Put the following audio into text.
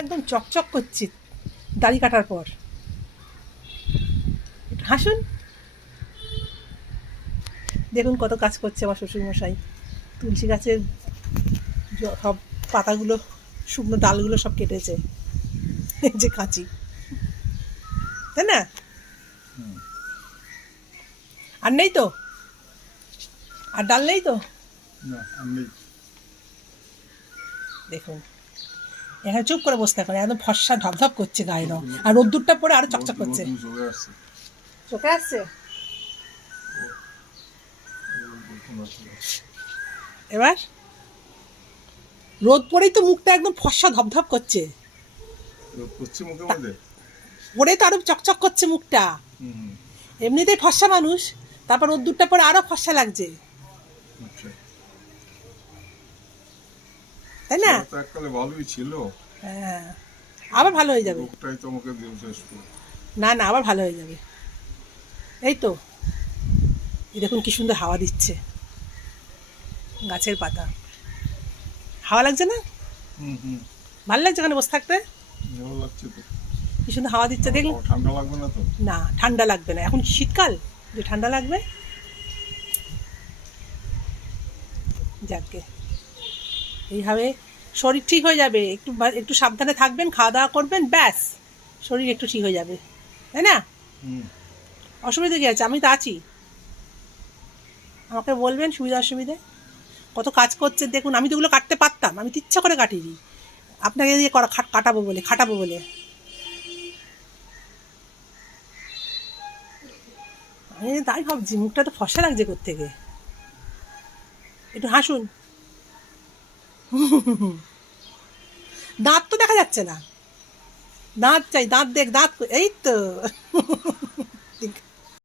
একদম চকচক করছে দাড়ি কাটার পর। একটু হাসুন। দেখুন কত কাজ করছে আমার শ্বশুরমশাই। তুলসী গাছের সব পাতাগুলো, শুকনো ডালগুলো সব কেটেছে, এই যে কাঁচি, তাই না? আর নেই তো, আর ডাল নেই তো। দেখুন এখানে চুপ করে বসতে পারে, একদম ফর্সা ধপধপ করছে গায়ে রং, আর রোদ্দুরটা পরে আরো চকচক করছে। চোখে আসছে এবার। রোদ পরেই তো মুখটা একদম ফর্সা ধপধপ করছে, পরে তো আরো চকচক করছে মুখটা। এমনিতেই ফর্সা মানুষ, তারপর রোদ্দুরটা পরে আরো ফর্সা লাগছে, তাই না? ভালোই ছিল। হ্যাঁ, আবার ভালো হয়ে যাবে। তোমাকে দিন শেষ করে। না না, আবার ভালো হয়ে যাবে। এই তো, এই দেখুন কি সুন্দর হাওয়া দিচ্ছে, গাছের পাতা, হাওয়া লাগছে না? ভালো লাগছে এখানে বসে থাকতে, ভালো লাগছে তো। কি সুন্দর হাওয়া দিচ্ছে দেখলে। ঠান্ডা লাগবে না তো? না, ঠান্ডা লাগবে না, এখন শীতকাল যে ঠান্ডা লাগবে। যাকে এইভাবে শরীর ঠিক হয়ে যাবে, একটু একটু সাবধানে থাকবেন, খাওয়া দাওয়া করবেন, ব্যাস শরীর একটু ঠিক হয়ে যাবে, তাই না? অসুবিধা কি আছে, আমি তো আছি, আমাকে বলবেন সুবিধা অসুবিধে। কত কাজ করছে দেখুন, আমি তো ওগুলো কাটতে পারতাম, আমি তো ইচ্ছা করে কাটিনি, আপনাকে দিয়ে করা কাটাবো বলে, খাটাবো বলে। আমি তাই ভাবছি, মুখটা তো ফসা লাগছে কোত্থেকে। একটু হাসুন। দাঁত তো দেখা যাচ্ছে না, দাঁত চাই, দাঁত দেখ, দাঁত এই তো।